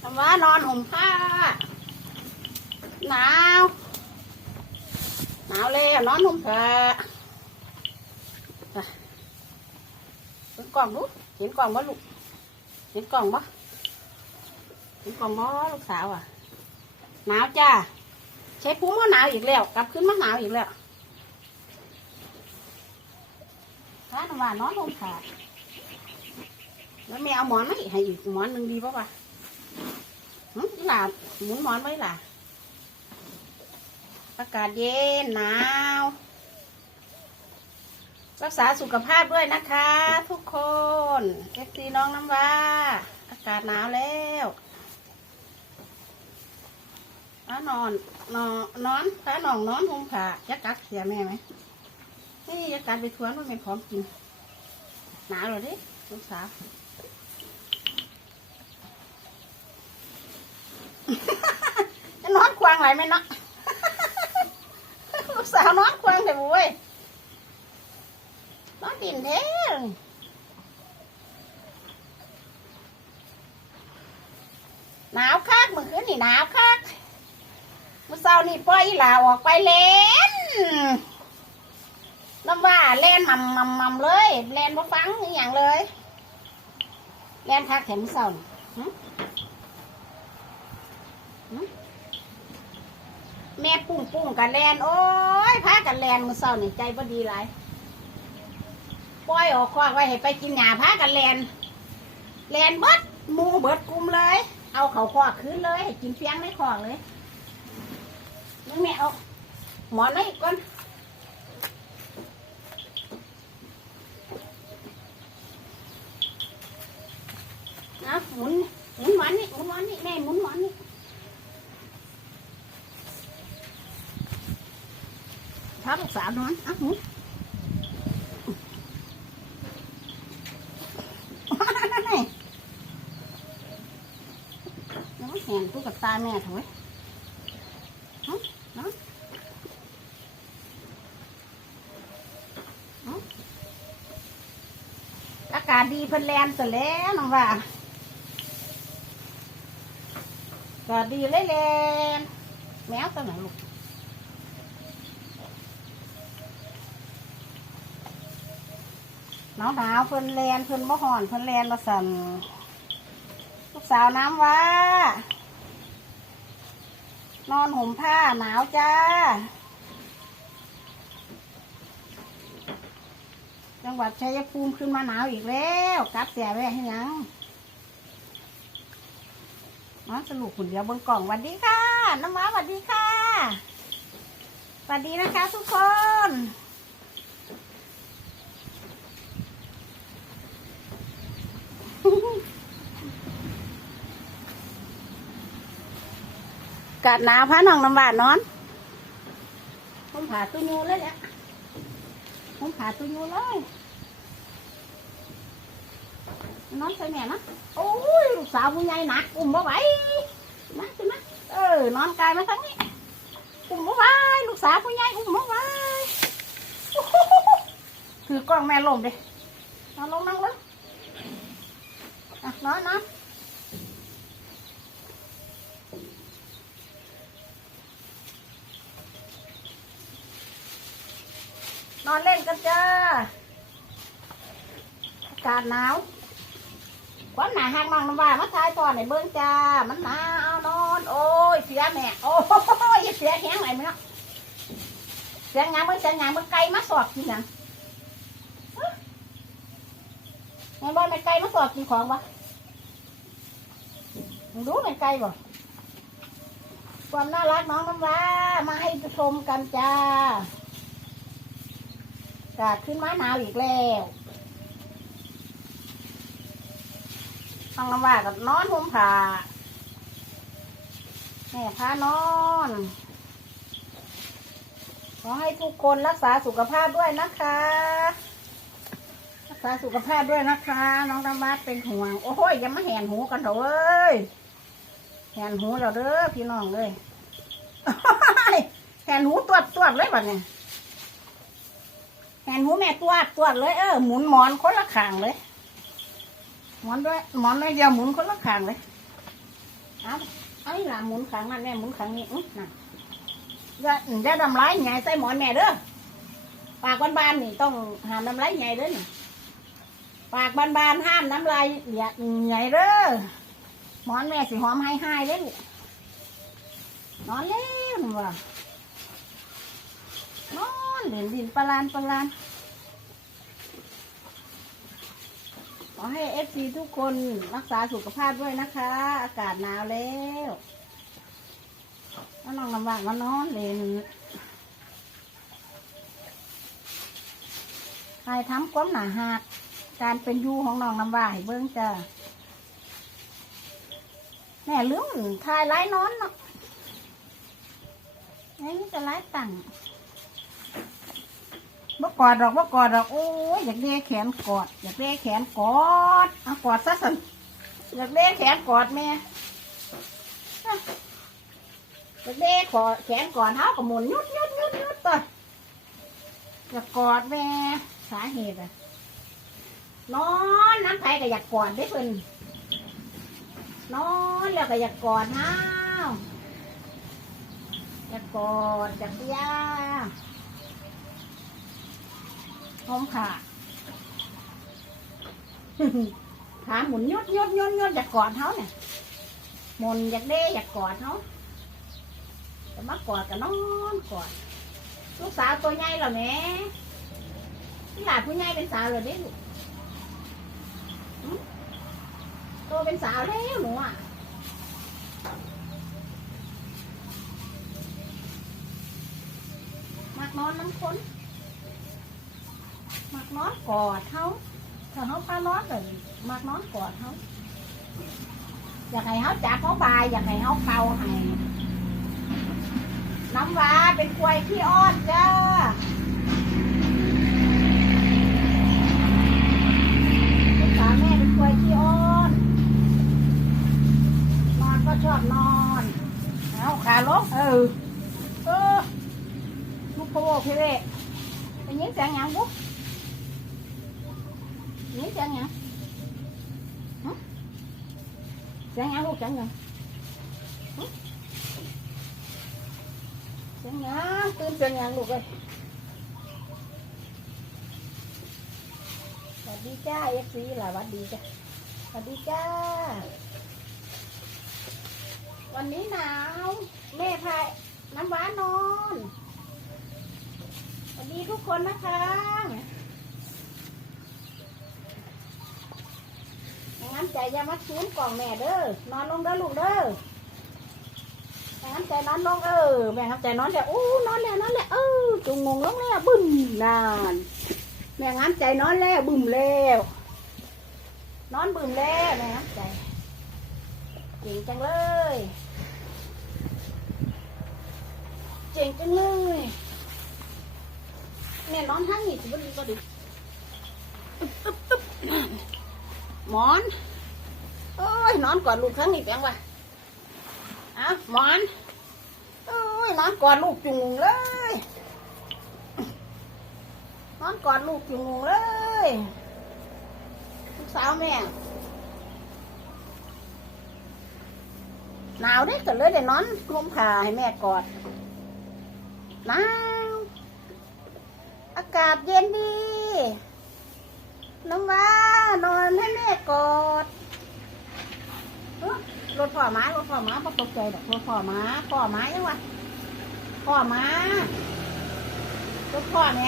ทำว่านอนห่มผ้า หนาว หนาวเลยนอนห่มผ้าเห็นกล่องลูกเห็นกล่องบ่ลูกเห็นกล่องบ่เห็นกล่องบ่ลูกสาวอะ หนาวจ้าใช้ปุ้มก็หนาวอีกแล้ว กลับขึ้นมาหนาวอีกแล้วถ้าหนูว่านอนห่มผ้าแล้วแม่เอาหมอนมาอีกให้อีกหมอนหนึ่งดีป่ะวะ อีหลาหมุนหมอนไว้ล่ะอากาศเย็นหนาว รักษาสุขภาพด้วยนะคะ ทุกคนเอฟซีน้องน้ำว้า อากาศหนาวแล้วพานอนนอนนอนพานอนนอนหุมผ้าจะกัดเสียแม่ไหมนี่จะกัดไปทวนมันเป็นของกินหนาวเลยดิลูกสาว จะนอนควางไหลไหมเนาะลูกสาวนอนควางแต่บุ้ยนอนดินเท้งหนาวคักเมื่อคืนนี่หนาวคักเมื่อเช้านี่ปล่อยหลาออกไปเล่นน้ำว่าเล่นมัมมัมมัมเลยเล่นมาฟังอย่างเลยเล่นคักแถมอเช้านี่ แม่ปุ้งปุ้งกันแลนโอ้ยพากันแลนมือเศร้านี่ใจบ่ดีหลายปล่อยออกคอกไว้ให้ไปกินหญ้าพากันแลนแลนเบิดหมูเบิดกลุ่มเลย เอาเขาคอกคืนเลยให้กินเพียงในคอกเลยนึกแม่เอาหมอนไว้ก่อนนะหมุนหมุนหมอนนี่หมุนหมอนนี่แม่หมุนหมอนนี่าลูกสาวน้อนอะหนูน้องเห็นตู้กับตาแม่ถอยน้องอากาศดีเพิ่นแลนซะแล้วน้องว่าอากาศดีเลยแลนแมวตัวไหนลูก หนาวหนาวเพิ่นแลนเพิ่นบ่ห่อนเพิ่นแลนมาสั่นลูกสาวน้ำว่านอนห่มผ้าหนาวจ้า จังหวัดชัยภูมิขึ้นมาหนาวอีกแล้วกลับเสียแว่ให้ยังน้องสรุปขุนเดียวบนกล่องหวันดีค่ะ น้ำว้าหวันดีค่ะสวัสดีนะคะทุกคน กาดหนาวพาน้องน้ำหวานนอนผมผ่าตุยูเลยแหละผมผ่าตุยูเลยนอนใส่แม่นะโอ้ยลูกสาวผู้ใหญ่หนักอุ้มบ่ไหวนะสินะเออนอนกายมาทั้งนี้อุ้มบ่ไหวลูกสาวผู้ใหญ่อุ้มบ่ไหวถือกล้องแม่ลมดินอนลงนั่งเลงอะนอนนอน นอนเล่น กันจ้าอากาศหนาวควันหนาหักน้องน้ำว่ามาทายตอนไหนเบิ้งจ้า มันหนาวานอน โอ้ย เสียแม่ โอ้ยเสียแห้งไหนมั้งเนาะเสียงยังเบิ้งเสียงยังเบิ้งไก่มาสอบกินหยังแม่บอยแม่ไก่มาสอบกินของวะมึงรู้แม่ไก่บ่ความน่ารักน้องน้ำว่ามาให้ชมกันจ้า กาดขึ้นมาหนาวอีกแล้วต้องลำบากกับนอนห่มผ้าแม่พานอน ขอให้ทุกคนรักษาสุขภาพด้วยนะคะ รักษาสุขภาพด้วยนะคะ น้องธรรมะเป็นห่วง โอ้ยอย่ามาแหนหูกันเถอะเว้ยแหนหูเราเด้อพี่น้องเลยแหนหูตรวจตรวจเลยแบบเนี้ย แหนหูแม่ตัวตัวเลยเออหมุนหมอนคนละข้างเลย หมอนด้วยหมอนเลยเดียวหมุนคนละข้างเลยเอาเอาอีหล่ะหมุนขังนั่นแม่หมุนขังนี่อื้อน่ะอย่าอย่าดำร้ายใหญ่ใส่หมอนแม่เด้อปากบานๆนี่ต้องหามน้ำลายใหญ่เด้อนี่ปากบานๆห้ามน้ำลายใหญ่เด้อหมอนแม่สิหอมให้ให้เด้อนี่นอนเล่นว่ะ นอนเล่นดินปลาลานปลาลานขอให้เอฟซีทุกคนรักษาสุขภาพด้วยนะคะ อากาศหนาวแล้วน้องลำบากมานอนเล่นใครทำความหนาหักการเป็นยูของน้องลำบากเบิ้องจ้าแม่ลืมทายไล่นอนเนาะนี่จะไล่ตังค์ บ่กอดดอกบ่กอดดอกโอ้ยอยากเด้แขนกอด อยากเด้แขนกอดเอากอดซะสันอยากเด้แขนกอดแม่อะอยากเด้ขอแขนกอดเท้ากับหมุนยุดยุดยุดยุดต่ออยากกอดแม่สาเหตุอะนอนน้ำไผ่ก็อยากกอดได้เพิ่นนอนแล้วก็อยากกอดเท้าอยากกอดอยากยาหอมขาขาหมุนยดยดยดยดอยากกอดเขาเนี่ยหมุนอยากเด้อยากกอดเขาแต่มากอดกับนอนกอดลูกสาวตัวใหญ่เหรอแม่ที่หลานผู้ใหญ่เป็นสาวเหรอเด้ลูกหึโตเป็นสาวแล้วหนูอะมากนอนน้ำค้น นอนกอดเขาถ้าเขาพานอนเลยมักนอนกอดเขาอยากให้เขาจับเขาบายอยากให้เขาเป่าให้น้ำว้าเป็นควายขี้อ้อนจ้าสาแม่เป็นควายขี้อ้อนนอนก็ชอบนอนเอาขาลงเออเออลูกโป่งพี่เล่เป็นยิงแสงหยังบุ๊นี่ chẳng nhỉ luôn chẳng nhỉ chẳng nhỉ tên chẳng á luôn rồi สวัสดีจ้าเอฟซีล่ะสวัสดีจ้าสวัสดีจ้า วันนี้หนาวแม่พายน้ำหวานนอนสวัสดีทุกคนนะคะ แม่งั้นใจอย่ามาชูนกล่องแม่เด้อนอนลงเด้อลูกเด้อแม่งั้นใจนอนลงเออแม่งั้นใจนอนแล้วอู้นอนแล้วนอนแล้วเออจุงงงลงแล้วบึ้มนานแม่งั้นใจนอนแล้วบึ้มแล้วนอนบึ้มแล้วแม่งั้นใจเก่งจังเลยเจ๋งจังเลยแม่นอนทั้งนี้สิบ่ดีก็ดีอึ๊อึ๊อึ๊บหมอน เอ้ยนอนกอดลูกครั้งนี้แปลงวะอะหมอนเอ้ยนอนกอดลูกจุงงเลยนอนกอดลูกจุงงเลยลูกสาวแม่หนาวเด้ก็เลยได้นอนคลุมผ้าให้แม่กอดหนาวอากาศเย็นดี น้องว่านอนให้แม่กอด รถพ่อหมารถพ่อหมาพอตกใจดอกรถพ่อหมาพ่อหมายังวะพ่อหมารถพ่อแหม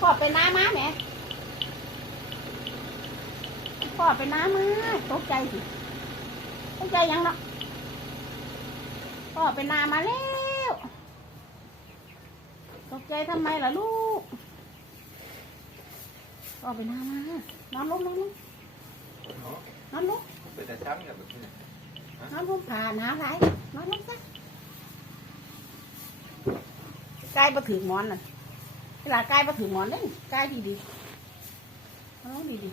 พ่อไปน้ามาแหมพ่อไปน้ามาตกใจสิตกใจยังเนาะพ่อไปนามาแล้วตกใจทำไมล่ะลูกก็ไปนอนมา นอนลงนอนลงนอนลง เป็นแต่ช้างกับแบบนี้นอนลงผ่าหนาวไรนอนลงซะใกล้มาถึงหมอนน่ะเวลาใกล้มาถึงหมอนเลยใกล้ดีดีๆนอนลงดีดี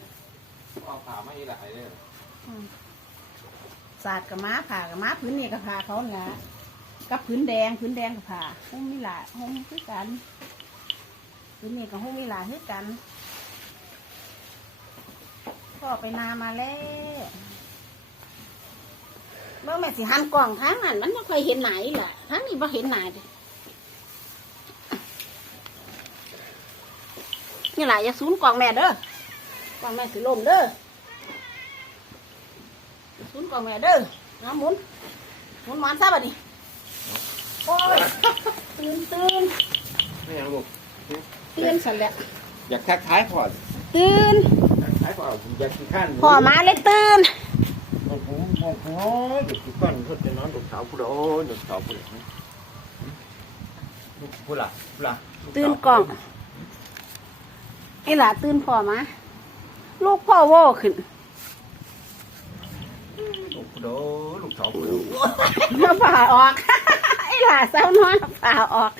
เอาผ่าไม่หลายเลยๆอืมสาดกับม้าผ่ากับม้าพื้นนี่กับผ่าเขาเนี่ยกับพื้นแดงพื้นแดงกับผ่าห้องมิลาห้องคือกันพื้นนี่กับห้องมิลาคือกันพ่อไปนามาแล้ว เมื่อแม่สิหันกล่องทางนั้นมันไม่ค่อยเห็นหนาอีหล่ะทางนี้บ่เห็นหนาเดินี่แหละอย่าสูนกล่องแม่เด้อกล่องแม่สิลมเด้ออย่าสูนกล่องแม่เด้อเอาหมุนหมุนหมันซะบัดนี้โอ้ยตื่นตื่นไม่ยังลูกตื่นสันแหละอยากทักทายพ่อตื่นทักทายพ่ออยากกินข้าวพ่อมาเลยตื่นโอ้โหโอ้โหเด็กกินก้อนเพื่อนจะนอนลูกสาวผู้โดเด็กสาวผู้โดลูกผู้ละผู้ละตื่นกล่อง ไอ้หล่ะตื่นพ่อมาลูกพ่อโว่ขึ้นลูกผู้โดลูกสาวผู้โดเนื้อผ่าออก ไอ้หล่าเศร้านอนผ่าออก